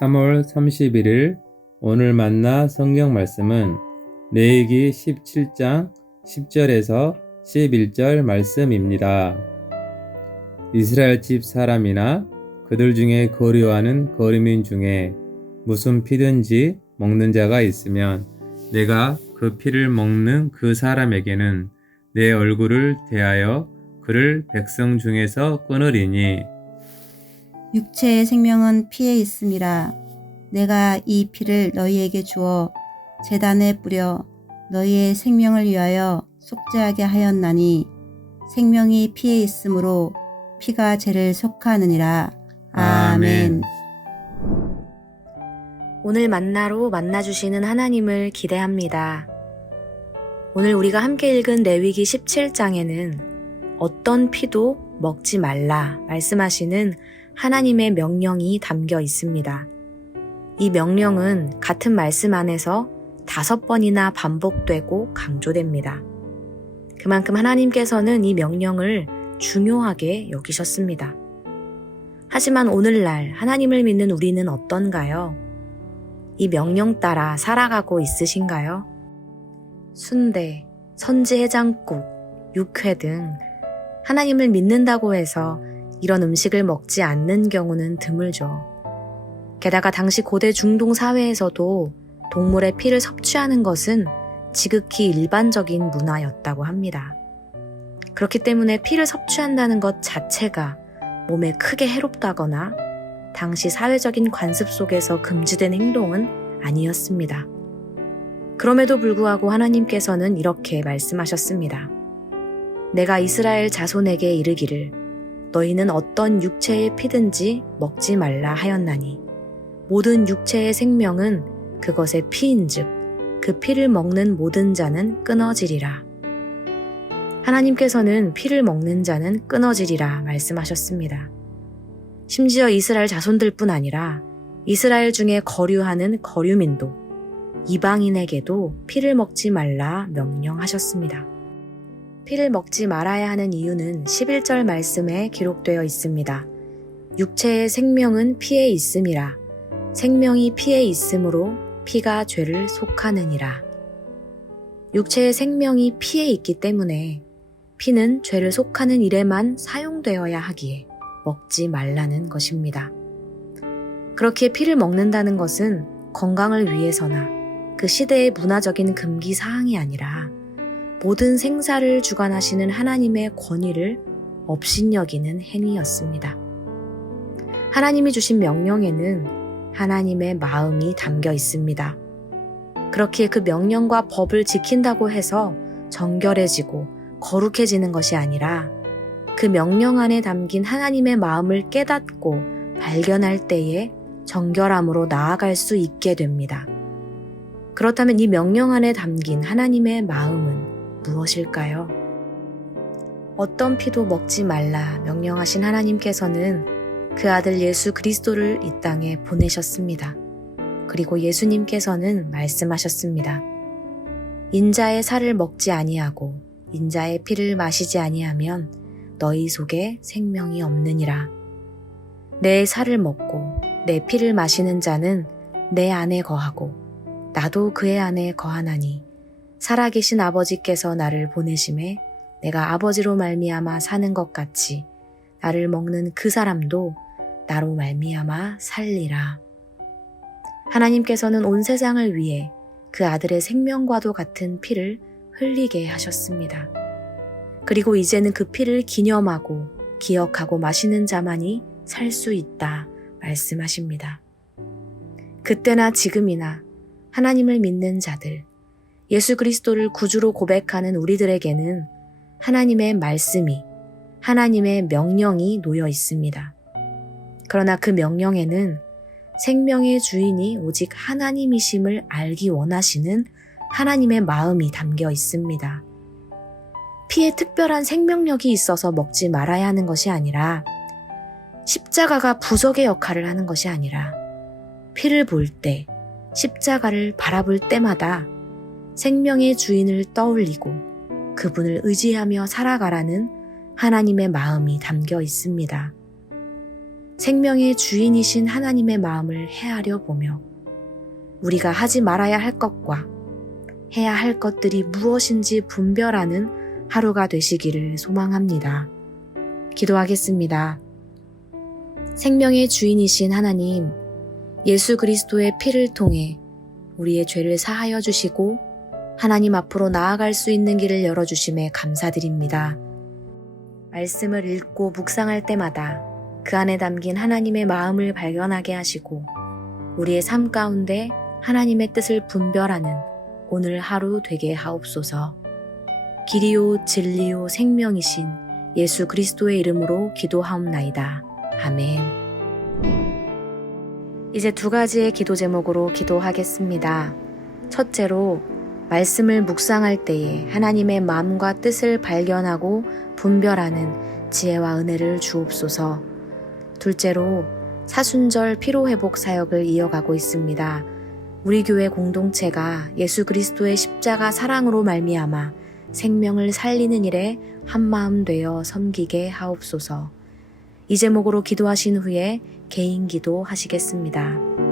3월 31일 오늘 만나 성경 말씀은 레위기 17장 10절에서 11절 말씀입니다. 이스라엘 집 사람이나 그들 중에 거류하는 거류민 중에 무슨 피든지 먹는 자가 있으면 내가 그 피를 먹는 그 사람에게는 내 얼굴을 대하여 그를 백성 중에서 끊으리니 육체의 생명은 피에 있음이라. 내가 이 피를 너희에게 주어 제단에 뿌려 너희의 생명을 위하여 속죄하게 하였나니 생명이 피에 있으므로 피가 죄를 속하느니라. 아멘. 오늘 만나로 만나주시는 하나님을 기대합니다. 오늘 우리가 함께 읽은 레위기 17장에는 어떤 피도 먹지 말라 말씀하시는 하나님의 명령이 담겨 있습니다. 이 명령은 같은 말씀 안에서 5번이나 반복되고 강조됩니다. 그만큼 하나님께서는 이 명령을 중요하게 여기셨습니다. 하지만 오늘날 하나님을 믿는 우리는 어떤가요? 이 명령 따라 살아가고 있으신가요? 순대, 선지해장국, 육회 등 하나님을 믿는다고 해서 이런 음식을 먹지 않는 경우는 드물죠. 게다가 당시 고대 중동 사회에서도 동물의 피를 섭취하는 것은 지극히 일반적인 문화였다고 합니다. 그렇기 때문에 피를 섭취한다는 것 자체가 몸에 크게 해롭다거나 당시 사회적인 관습 속에서 금지된 행동은 아니었습니다. 그럼에도 불구하고 하나님께서는 이렇게 말씀하셨습니다. 내가 이스라엘 자손에게 이르기를 너희는 어떤 육체의 피든지 먹지 말라 하였나니 모든 육체의 생명은 그것의 피인즉 그 피를 먹는 모든 자는 끊어지리라. 하나님께서는 피를 먹는 자는 끊어지리라 말씀하셨습니다. 심지어 이스라엘 자손들뿐 아니라 이스라엘 중에 거류하는 거류민도 이방인에게도 피를 먹지 말라 명령하셨습니다. 피를 먹지 말아야 하는 이유는 11절 말씀에 기록되어 있습니다. 육체의 생명은 피에 있음이라. 생명이 피에 있으므로 피가 죄를 속하느니라. 육체의 생명이 피에 있기 때문에 피는 죄를 속하는 일에만 사용되어야 하기에 먹지 말라는 것입니다. 그렇기에 피를 먹는다는 것은 건강을 위해서나 그 시대의 문화적인 금기 사항이 아니라 모든 생사를 주관하시는 하나님의 권위를 업신여기는 행위였습니다. 하나님이 주신 명령에는 하나님의 마음이 담겨 있습니다. 그렇기에 그 명령과 법을 지킨다고 해서 정결해지고 거룩해지는 것이 아니라 그 명령 안에 담긴 하나님의 마음을 깨닫고 발견할 때에 정결함으로 나아갈 수 있게 됩니다. 그렇다면 이 명령 안에 담긴 하나님의 마음은 무엇일까요? 어떤 피도 먹지 말라 명령하신 하나님께서는 그 아들 예수 그리스도를 이 땅에 보내셨습니다. 그리고 예수님께서는 말씀하셨습니다. 인자의 살을 먹지 아니하고 인자의 피를 마시지 아니하면 너희 속에 생명이 없느니라. 내 살을 먹고 내 피를 마시는 자는 내 안에 거하고 나도 그의 안에 거하나니 살아계신 아버지께서 나를 보내심에 내가 아버지로 말미암아 사는 것 같이 나를 먹는 그 사람도 나로 말미암아 살리라. 하나님께서는 온 세상을 위해 그 아들의 생명과도 같은 피를 흘리게 하셨습니다. 그리고 이제는 그 피를 기념하고 기억하고 마시는 자만이 살 수 있다 말씀하십니다. 그때나 지금이나 하나님을 믿는 자들, 예수 그리스도를 구주로 고백하는 우리들에게는 하나님의 말씀이, 하나님의 명령이 놓여 있습니다. 그러나 그 명령에는 생명의 주인이 오직 하나님이심을 알기 원하시는 하나님의 마음이 담겨 있습니다. 피에 특별한 생명력이 있어서 먹지 말아야 하는 것이 아니라 십자가가 부적의 역할을 하는 것이 아니라 피를 볼 때, 십자가를 바라볼 때마다 생명의 주인을 떠올리고 그분을 의지하며 살아가라는 하나님의 마음이 담겨 있습니다. 생명의 주인이신 하나님의 마음을 헤아려 보며 우리가 하지 말아야 할 것과 해야 할 것들이 무엇인지 분별하는 하루가 되시기를 소망합니다. 기도하겠습니다. 생명의 주인이신 하나님, 예수 그리스도의 피를 통해 우리의 죄를 사하여 주시고 하나님 앞으로 나아갈 수 있는 길을 열어주심에 감사드립니다. 말씀을 읽고 묵상할 때마다 그 안에 담긴 하나님의 마음을 발견하게 하시고 우리의 삶 가운데 하나님의 뜻을 분별하는 오늘 하루 되게 하옵소서. 길이요 진리요 생명이신 예수 그리스도의 이름으로 기도하옵나이다. 아멘. 이제 2가지의 기도 제목으로 기도하겠습니다. 첫째로 말씀을 묵상할 때에 하나님의 마음과 뜻을 발견하고 분별하는 지혜와 은혜를 주옵소서. 둘째로 사순절 피로회복 사역을 이어가고 있습니다. 우리 교회 공동체가 예수 그리스도의 십자가 사랑으로 말미암아 생명을 살리는 일에 한마음 되어 섬기게 하옵소서. 이 제목으로 기도하신 후에 개인 기도 하시겠습니다.